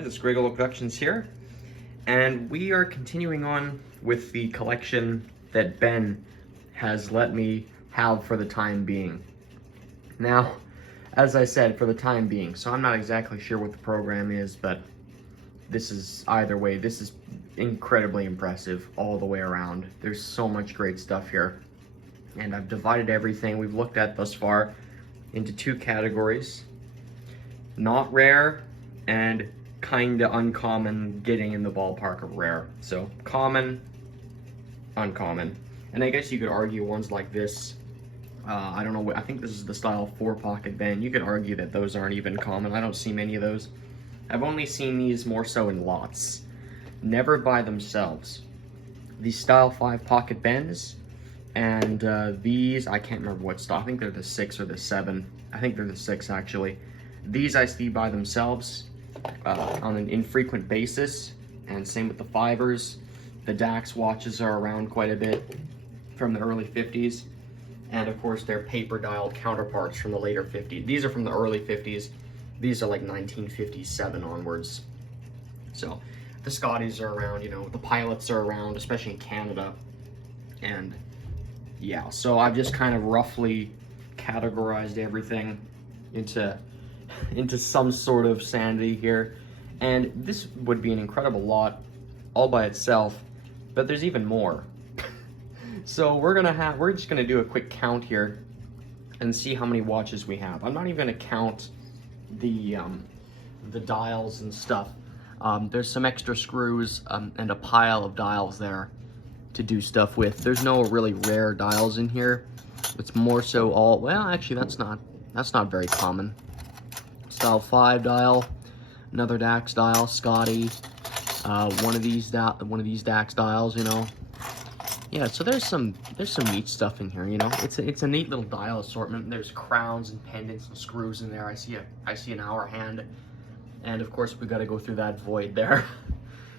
guys, it's Gregola Productions here, and we are continuing on with the collection that Ben has let me have for the time being. Now, as I said, for the time being, so I'm not exactly sure what the program is, but this is, either way, this is incredibly impressive all the way around. There's so much great stuff here, and I've divided everything we've looked at thus far into two categories: not rare and kinda uncommon, getting in the ballpark of rare. So common, uncommon. And I guess you could argue ones like this, I don't know, I think this is the style 4-pocket Ben. You could argue that those aren't even common. I don't see many of those. I've only seen these more so in lots, never by themselves. These style 5-pocket Bens, and these, I can't remember what style. I think they're the 6 or the 7. I think they're the 6 actually. These I see by themselves on an infrequent basis, and same with the 5ers. The Dax watches are around quite a bit from the early 50s, and of course their paper dialed counterparts from the later 50s. These are from the early 50s. These are like 1957 onwards. So the Scotties are around, you know, the Pilots are around, especially in Canada. And yeah, so I've just kind of roughly categorized everything into some sort of sanity here, and this would be an incredible lot all by itself, but there's even more. So we're just gonna do a quick count here and see how many watches we have. I'm not even gonna count the dials and stuff. There's some extra screws and a pile of dials there to do stuff with. There's no really rare dials in here. It's more so all, well, actually that's not very common. Style 5 dial, another Dax dial, Scotty, one of these Dax dials, you know. Yeah, so there's some neat stuff in here, you know. It's a neat little dial assortment. There's crowns and pendants and screws in there. I see an hour hand, and of course we got to go through that void there.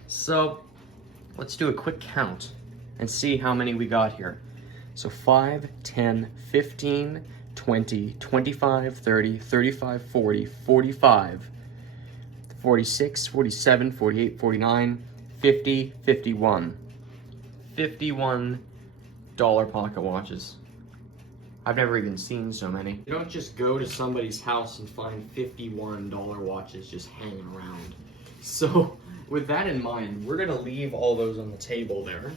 So let's do a quick count and see how many we got here. So 5, 10, 15, 20, 25, 30, 35, 40, 45, 46, 47, 48, 49, 50, 51. 51 dollar pocket watches. I've never even seen so many. You don't just go to somebody's house and find $51 watches just hanging around. So with that in mind, we're gonna leave all those on the table there,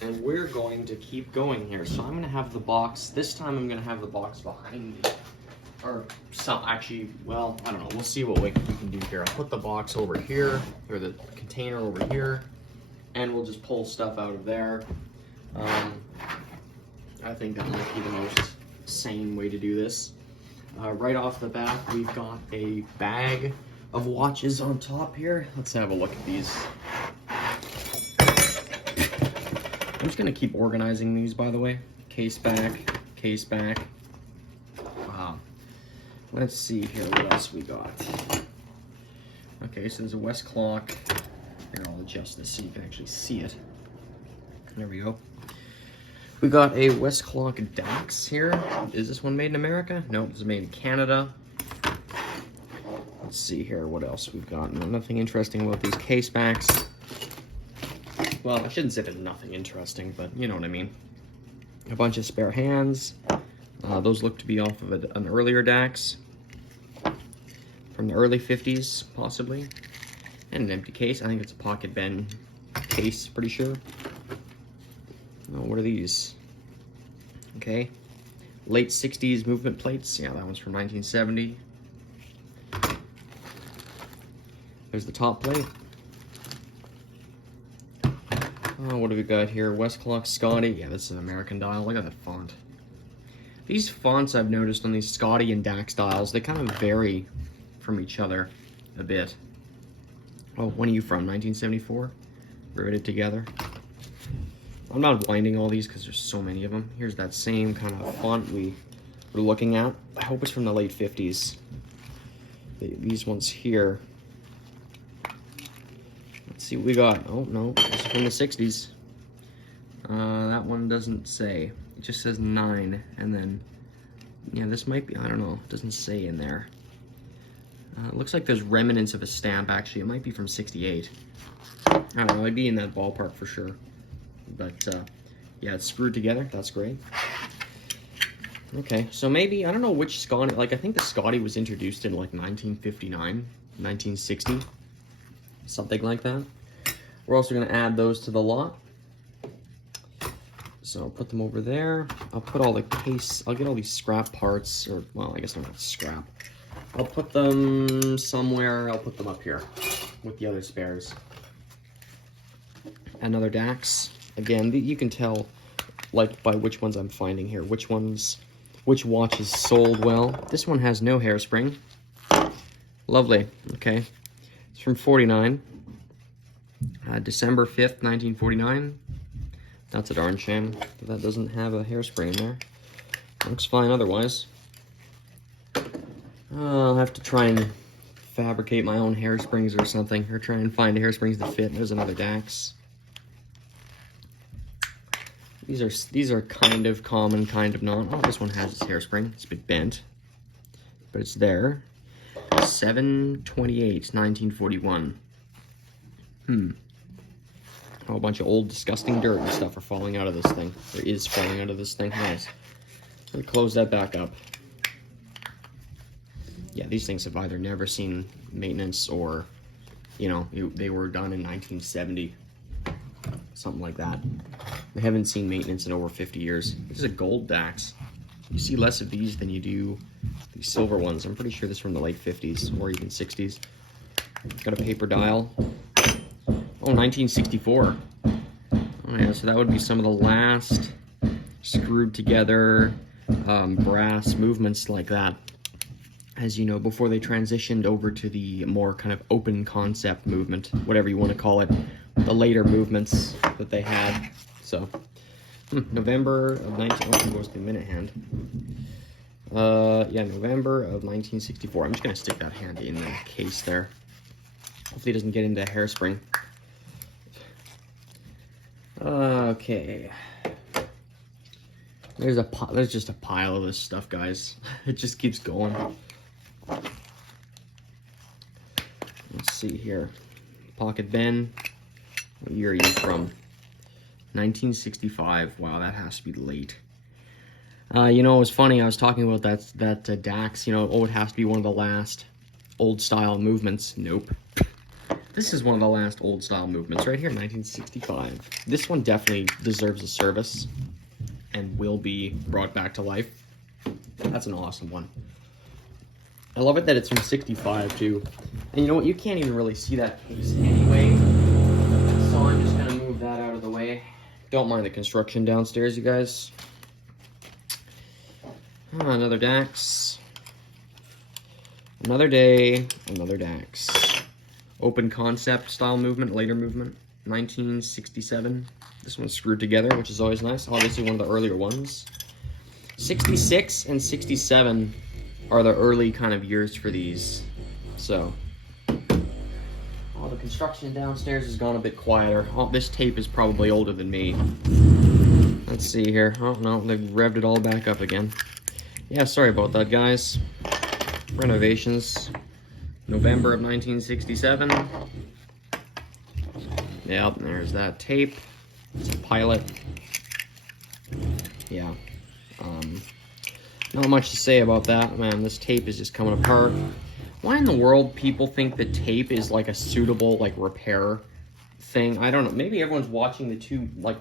and we're going to keep going here. So I'm gonna have the box, this time I'm gonna have the box behind me. Or some, actually, well, I don't know, we'll see what we can do here. I'll put the box over here, or the container over here, and we'll just pull stuff out of there. I think that might be the most sane way to do this. Right off the bat, we've got a bag of watches on top here. Let's have a look at these. I'm just gonna keep organizing these, by the way. Case back, case back. Let's see here, what else we got. Okay, so there's a Westclox. Here, I'll adjust this so you can actually see it. There we go. We got a Westclox Dax here. Is this one made in America? No, this is made in Canada. Let's see here, what else we've got. No, nothing interesting about these case backs. Well, I shouldn't say there's nothing interesting, but you know what I mean. A bunch of spare hands. Those look to be off of an earlier Dax. From the early 50s, possibly. And an empty case. I think it's a pocket Ben case, pretty sure. Oh, what are these? Okay. Late 60s movement plates. Yeah, that one's from 1970. There's the top plate. Oh, what do we got here? Westclox Scotty. Yeah, this is an American dial. Look at that font. These fonts I've noticed on these Scotty and Dax dials, they kind of vary from each other a bit. Oh, when are you from? 1974? Riveted together. I'm not winding all these because there's so many of them. Here's that same kind of font we were looking at. I hope it's from the late 50s. These ones here. Let's see what we got. Oh, no, this is from the 60s. That one doesn't say. It just says 9, and then, yeah, this might be, I don't know, it doesn't say in there. It looks like there's remnants of a stamp, actually. It might be from 68. I don't know, I'd be in that ballpark for sure. But, yeah, it's screwed together. That's great. Okay, so maybe, I don't know which Scotty, like, I think the Scotty was introduced in, like, 1959, 1960. Something like that. We're also going to add those to the lot. So I'll put them over there. I'll put all the case, I'll get all these scrap parts, or, well, I guess they're not scrap. I'll put them somewhere, I'll put them up here with the other spares. Another Dax. Again, you can tell, like, by which ones I'm finding here, which watches sold well. This one has no hairspring. Lovely, okay. It's from 49. December 5th, 1949. That's a darn shame that doesn't have a hairspring in there. Looks fine otherwise. I'll have to try and fabricate my own hairsprings or something, or try and find hairsprings that fit. There's another Dax. These are kind of common, kind of not. Oh, this one has its hairspring. It's a bit bent, but it's there. 7/28, 1941. Oh, a bunch of old, disgusting dirt and stuff are falling out of this thing. Or is falling out of this thing. Nice. Let me close that back up. Yeah, these things have either never seen maintenance or, you know, they were done in 1970. Something like that. They haven't seen maintenance in over 50 years. This is a gold Dax. You see less of these than you do these silver ones. I'm pretty sure this is from the late 50s or even 60s. Got a paper dial. Oh, 1964. Oh yeah, so that would be some of the last screwed together brass movements like that. As you know, before they transitioned over to the more kind of open concept movement, whatever you want to call it, the later movements that they had. So, November of 19... Oh, goes the minute hand. Yeah, November of 1964. I'm just going to stick that hand in the case there. Hopefully it doesn't get into hairspring. Okay. There's just a pile of this stuff, guys. It just keeps going. Let's see here. Pocket Ben. What year are you from? 1965. Wow, that has to be late. You know, it was funny. I was talking about that Dax. You know, oh, it has to be one of the last old style movements. Nope. This is one of the last old style movements right here, 1965. This one definitely deserves a service and will be brought back to life. That's an awesome one. I love it that it's from 65 too. And you know what? You can't even really see that case anyway. So I'm just gonna move that out of the way. Don't mind the construction downstairs, you guys. Another Dax. Another day, another Dax. Open concept style movement, later movement, 1967. This one's screwed together, which is always nice. Obviously one of the earlier ones. 66 and 67 are the early kind of years for these. So, the construction downstairs has gone a bit quieter. Oh, this tape is probably older than me. Let's see here. Oh no, they've revved it all back up again. Yeah, sorry about that, guys. Renovations. November of 1967. Yep, there's that tape. It's a pilot. Yeah. Not much to say about that. Man, this tape is just coming apart. Why in the world people think that tape is like a suitable like repair thing? I don't know. Maybe everyone's watching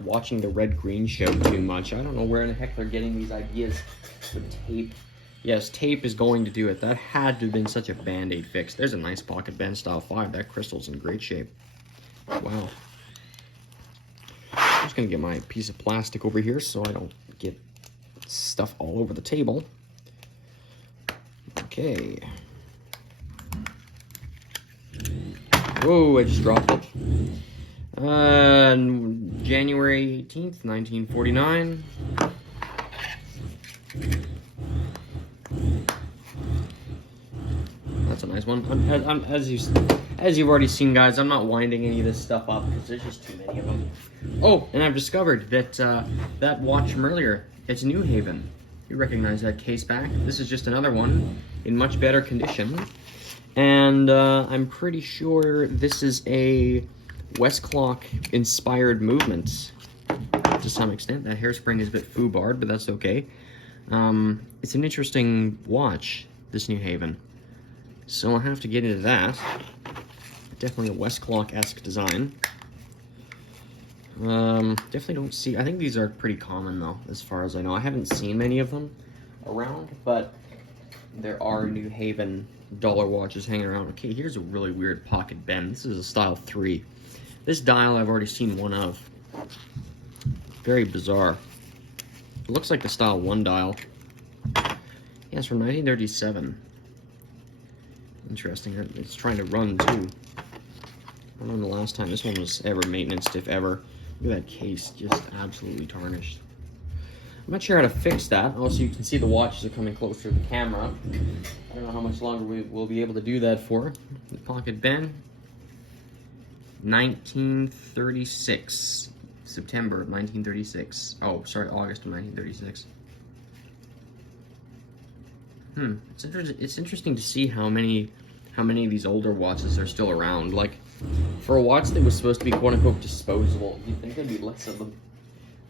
watching the Red-Green show too much. I don't know where in the heck they're getting these ideas with tape. Yes, tape is going to do it. That had to have been such a band-aid fix. There's a nice Pocket Ben Style 5. That crystal's in great shape. Wow. I'm just going to get my piece of plastic over here so I don't get stuff all over the table. Okay. Whoa, I just dropped it. January 18th, 1949. That's a nice one. As you've already seen, guys, I'm not winding any of this stuff up because there's just too many of them. Oh, and I've discovered that that watch from earlier, it's New Haven. You recognize that case back? This is just another one in much better condition. And I'm pretty sure this is a Westclox inspired movement to some extent. That hairspring is a bit foobarred, but that's okay. It's an interesting watch, this New Haven. So I'll have to get into that. Definitely a Westclox-esque design. Definitely don't see... I think these are pretty common, though, as far as I know. I haven't seen many of them around, but there are New Haven dollar watches hanging around. Okay, here's a really weird pocket bend. This is a style 3. This dial I've already seen one of. Very bizarre. It looks like the style 1 dial. Yeah, it's from 1937. Interesting. It's trying to run, too. I don't know the last time this one was ever maintenance, if ever. Look at that case, just absolutely tarnished. I'm not sure how to fix that. Also, you can see the watches are coming closer to the camera. I don't know how much longer we'll be able to do that for. The pocket bend. 1936. September of 1936. Oh, sorry, August of 1936. It's interesting to see how many of these older watches are still around. Like, for a watch that was supposed to be quote-unquote disposable, you'd think there'd be less of them.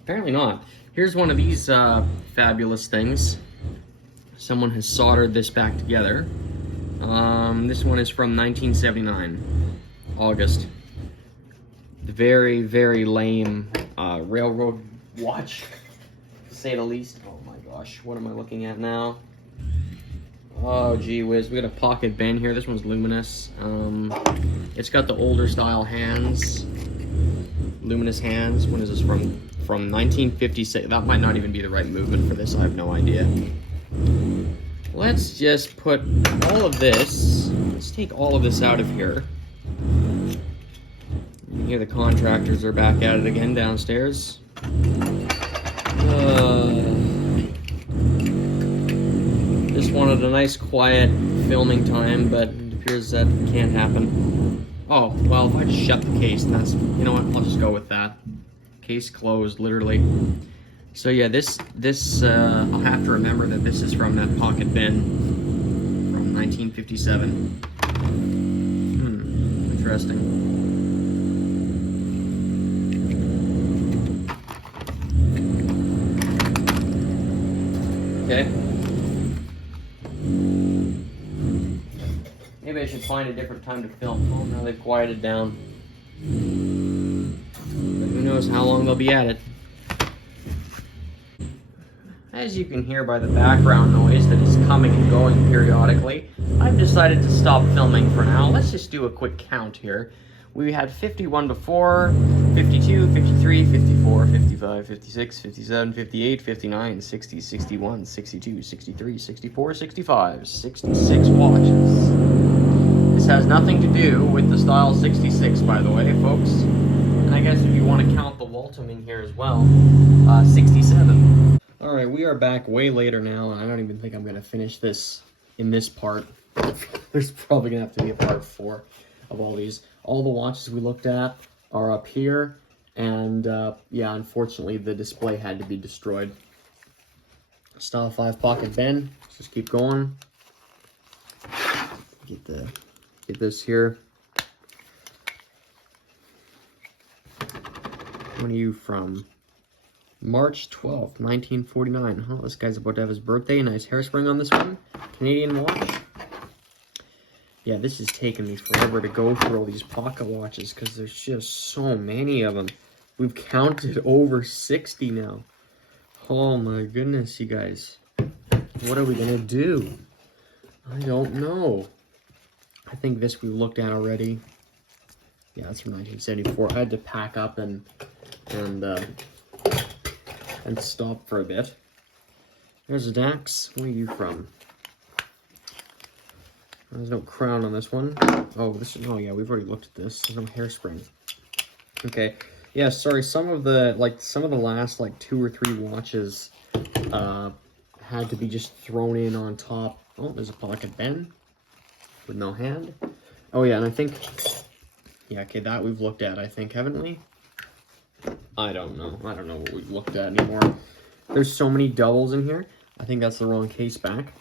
Apparently not. Here's one of these fabulous things. Someone has soldered this back together. This one is from 1979, August. The very, very lame railroad watch, to say the least. Oh my gosh, what am I looking at now? Oh gee whiz, we got a pocket bend here. This one's luminous. It's got the older style hands, luminous hands. When is this from? From 1956. That might not even be the right movement for this. I have no idea. Let's just put all of this. Let's take all of this out of here. You hear the contractors are back at it again downstairs. Just wanted a nice quiet filming time, but it appears that can't happen. Oh, well, if I just shut the case, that's, you know what, I'll just go with that. Case closed, literally. So yeah, this I'll have to remember that this is from that pocket bend from 1957. Interesting. Okay. Maybe I should find a different time to film. Oh, now they've quieted down. But who knows how long they'll be at it. As you can hear by the background noise that is coming and going periodically, I've decided to stop filming for now. Let's just do a quick count here. We had 51 before, 52, 53, 54, 55, 56, 57, 58, 59, 60, 61, 62, 63, 64, 65, 66 watches. This has nothing to do with the style 66, by the way, folks. And I guess if you want to count the Waltham in here as well, 67. Alright, we are back way later now, and I don't even think I'm going to finish this in this part. There's probably going to have to be a part 4 of all these. All the watches we looked at are up here, and yeah, unfortunately the display had to be destroyed. Style 5 pocket bend. Let's just keep going. Get this here. When are you from? March 12th, 1949. Oh, this guy's about to have his birthday. Nice hairspring on this one. Canadian watch. Yeah, this is taking me forever to go through all these pocket watches because there's just so many of them. We've counted over 60 now. Oh my goodness, you guys. What are we going to do? I don't know. I think this we looked at already. Yeah, that's from 1974. I had to pack up and stop for a bit. There's a Dax. Where are you from? There's no crown on this one. Oh, this is, oh yeah, we've already looked at this. There's no hairspring. Okay. Yeah, sorry, some of the last, 2 or 3 watches, had to be just thrown in on top. Oh, there's a pocket bend with no hand. Oh yeah, and I think, yeah, okay, that we've looked at, I think, haven't we? I don't know what we've looked at anymore. There's so many doubles in here. I think that's the wrong case back.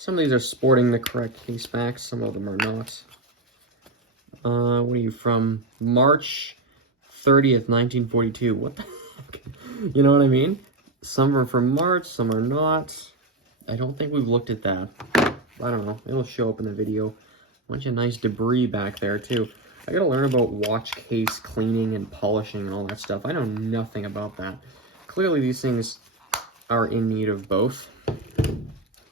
Some of these are sporting the correct case backs, some of them are not. What are you from? March 30th, 1942. What the heck? You know what I mean? Some are from March, some are not. I don't think we've looked at that. I don't know. It'll show up in the video. Bunch of nice debris back there, too. I gotta learn about watch case cleaning and polishing and all that stuff. I know nothing about that. Clearly, these things are in need of both.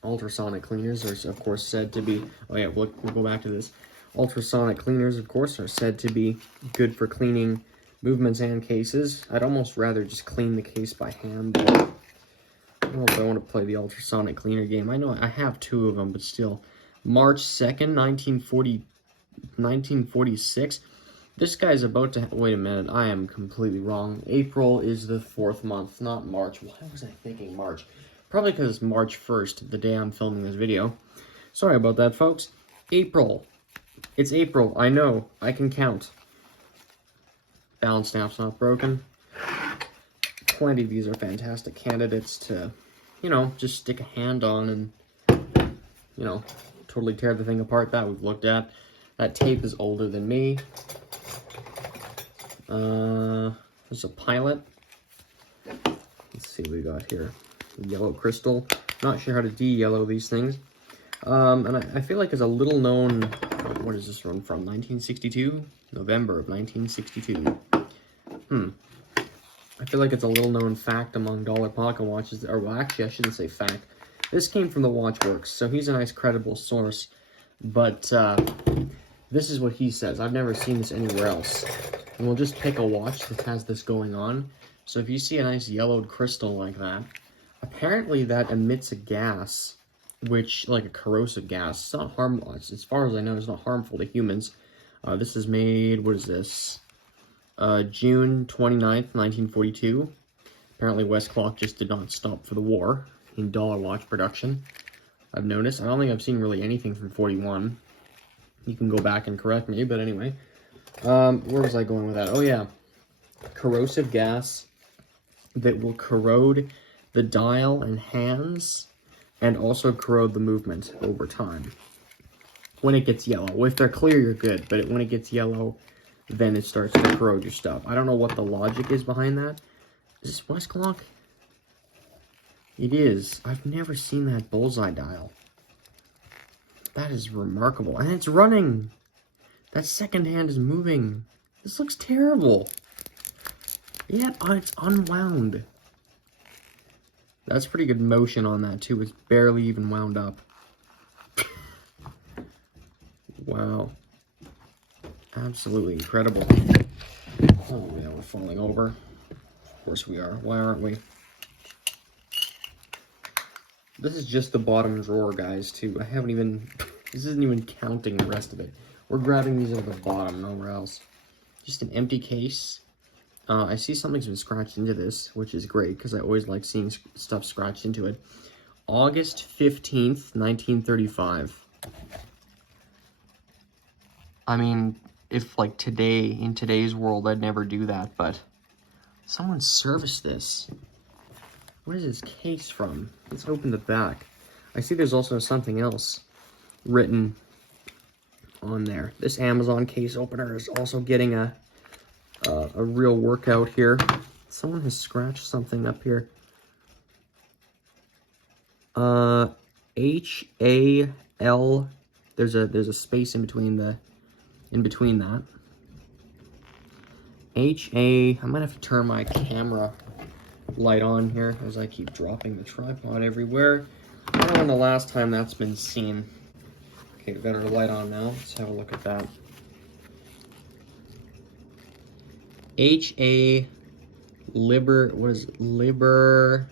Ultrasonic cleaners are, of course, said to be... Oh, yeah, we'll go back to this. Ultrasonic cleaners, of course, are said to be good for cleaning movements and cases. I'd almost rather just clean the case by hand, but I don't know if I want to play the ultrasonic cleaner game. I know I have 2 of them, but still. March 2nd, 1946. This guy's about to... Wait a minute, I am completely wrong. April is the 4th month, not March. Why was I thinking March? Probably because it's March 1st, the day I'm filming this video. Sorry about that, folks. April. It's April. I know. I can count. Balance staff's not broken. Plenty of these are fantastic candidates to, you know, just stick a hand on and, you know, totally tear the thing apart. That we've looked at. That tape is older than me. There's a pilot. Let's see what we got here. Yellow crystal. Not sure how to de-yellow these things. And I feel like it's a little known... What is this one from? 1962? November of 1962. I feel like it's a little known fact among dollar pocket watches. Or, well, actually, I shouldn't say fact. This came from the Watchworks, so he's a nice credible source. But this is what he says. I've never seen this anywhere else. And we'll just pick a watch that has this going on. So if you see a nice yellowed crystal like that, apparently that emits a gas, which, like a corrosive gas. It's not harmful. As far as I know, it's not harmful to humans. This is made, what is this? June 29th, 1942. Apparently Westclox just did not stop for the war in dollar watch production. I've noticed. I don't think I've seen really anything from 41. You can go back and correct me, but anyway. Where was I going with that? Oh, yeah. Corrosive gas that will corrode the dial and hands and also corrode the movement over time. When it gets yellow. If they're clear, you're good, but when it gets yellow, then it starts to corrode your stuff. I don't know what the logic is behind that. Is this Westclox? It is. I've never seen that bullseye dial. That is remarkable. And it's running. That second hand is moving. This looks terrible. Yeah, it's unwound. That's pretty good motion on that, too. It's barely even wound up. Wow. Absolutely incredible. Oh, yeah, we're falling over. Of course we are. Why aren't we? This is just the bottom drawer, guys, too. I haven't even... This isn't even counting the rest of it. We're grabbing these at the bottom, nowhere else. Just an empty case. I see something's been scratched into this, which is great, because I always like seeing stuff scratched into it. August 15th, 1935. I mean, if, like, today, in today's world, I'd never do that, but someone serviced this. What is this case from? Let's open the back. I see there's also something else written on there. This Amazon case opener is also getting a real workout here. Someone has scratched something up here. H-A-L. There's a space in between that. I might have to turn my camera light on here as I keep dropping the tripod everywhere. I don't know when the last time that's been seen. Okay, we've got our light on now. Let's have a look at that. H-A what is it? Liburn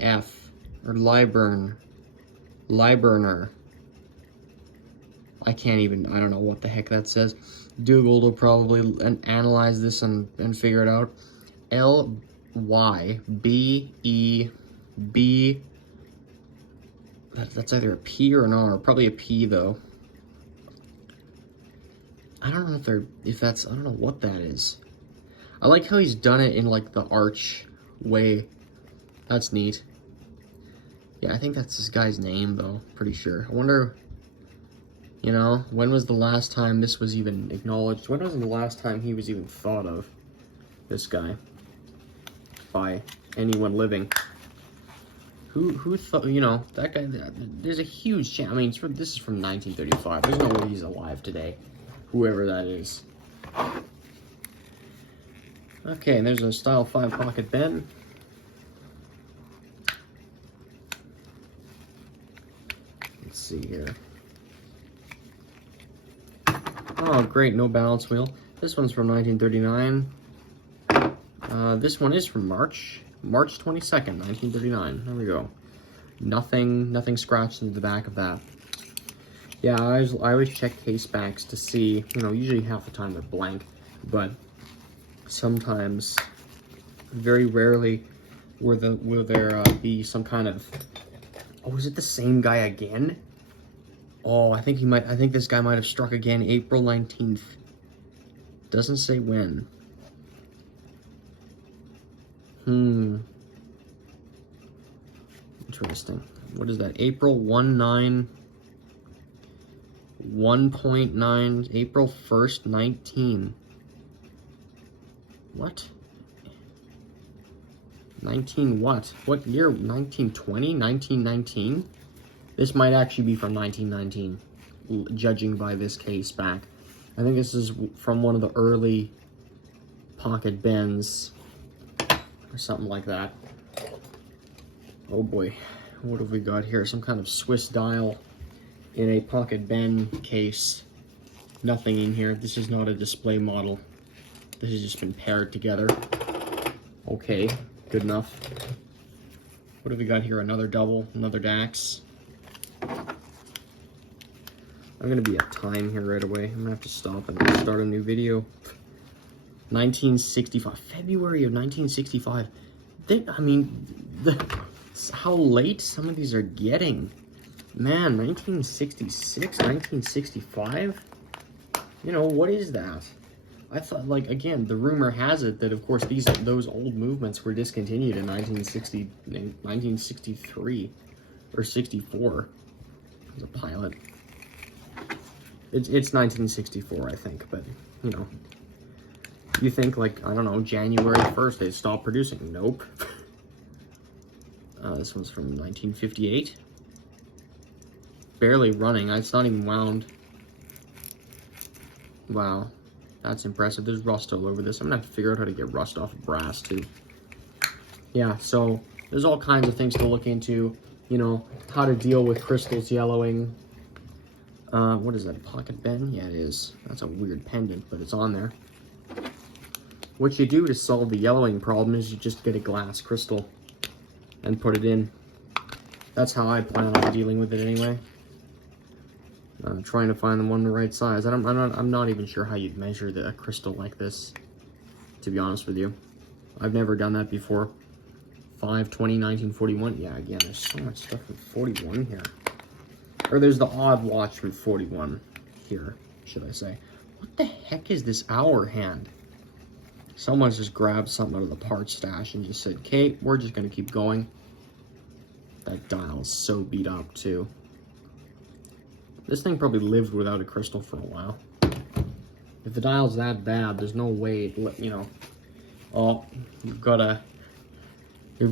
F, or Liburner. I don't know what the heck that says. Google will probably analyze this and figure it out. L-Y-B-E-B. That's either a P or an R. Probably a P, though. I don't know I don't know what that is. I like how he's done it in, like, the arch way. That's neat. Yeah, I think that's this guy's name, though. Pretty sure. I wonder, you know, when was the last time this was even acknowledged? When was the last time he was even thought of, this guy, by anyone living? Who thought, you know, that guy, there's a huge chance. I mean, this is from 1935. There's no way he's alive today, whoever that is. Okay, and there's a Style 5 pocket Ben. Let's see here. Oh, great, no balance wheel. This one's from 1939. This one is from March 22nd, 1939. There we go. Nothing scratched into the back of that. Yeah, I always check case backs to see, you know, usually half the time they're blank, but sometimes, very rarely, will there be some kind of, oh, is it the same guy again? Oh, I think this guy might have struck again April 19th. Doesn't say when. Interesting. What is that? April 1.9, April 1st, 19. What? 19 what? What year? 1920? 1919? This might actually be from 1919, judging by this case back. I think this is from one of the early pocket bends, or something like that. Oh boy, what have we got here? Some kind of Swiss dial in a pocket bend case. Nothing in here. This is not a display model. This has just been paired together. Okay, good enough. What have we got here? Another double, another Dax. I'm gonna be at time here right away. I'm gonna have to stop and start a new video. 1965, February of 1965. I mean, how late some of these are getting. Man, 1966, 1965? You know, what is that? I thought, like, again, the rumor has it that, of course, those old movements were discontinued in 1963 or 64 as a pilot. It's 1964, I think, but, you know, you think, like, I don't know, January 1st they stopped producing. Nope. This one's from 1958. Barely running. It's not even wound. Wow. That's impressive. There's rust all over this. I'm gonna have to figure out how to get rust off of brass, too. Yeah, so there's all kinds of things to look into. You know, how to deal with crystals yellowing. What is that, pocket bend? Yeah, it is. That's a weird pendant, but it's on there. What you do to solve the yellowing problem is you just get a glass crystal and put it in. That's how I plan on dealing with it anyway. I'm trying to find the one the right size. I'm not even sure how you'd measure a crystal like this, to be honest with you. I've never done that before. 5/20, 1941. Yeah, again, there's so much stuff from 41 here. Or there's the odd watch from 41 here, should I say. What the heck is this hour hand? Someone just grabbed something out of the parts stash and just said, "Okay, we're just going to keep going." That dial's so beat up, too. This thing probably lived without a crystal for a while. If the dial's that bad, there's no way, you know. Oh, we've got a we're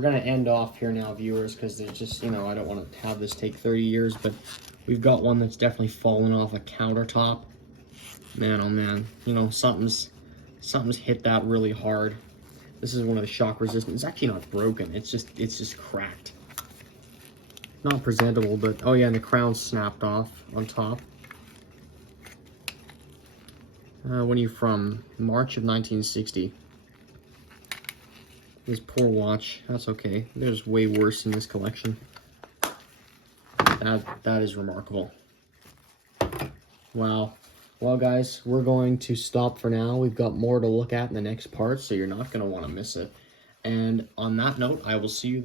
gonna end off here now, viewers, because there's just, you know, I don't want to have this take 30 years, but we've got one that's definitely fallen off a countertop. Man, oh man, you know, something's hit that really hard. This is one of the shock resistant. It's actually not broken. It's just cracked. Not presentable, but oh yeah, and the crown's snapped off on top. When are you from? March of 1960. This poor watch. That's okay. There's way worse in this collection. That is remarkable. Wow. Well, guys, we're going to stop for now. We've got more to look at in the next part, so you're not going to want to miss it. And on that note, I will see you then.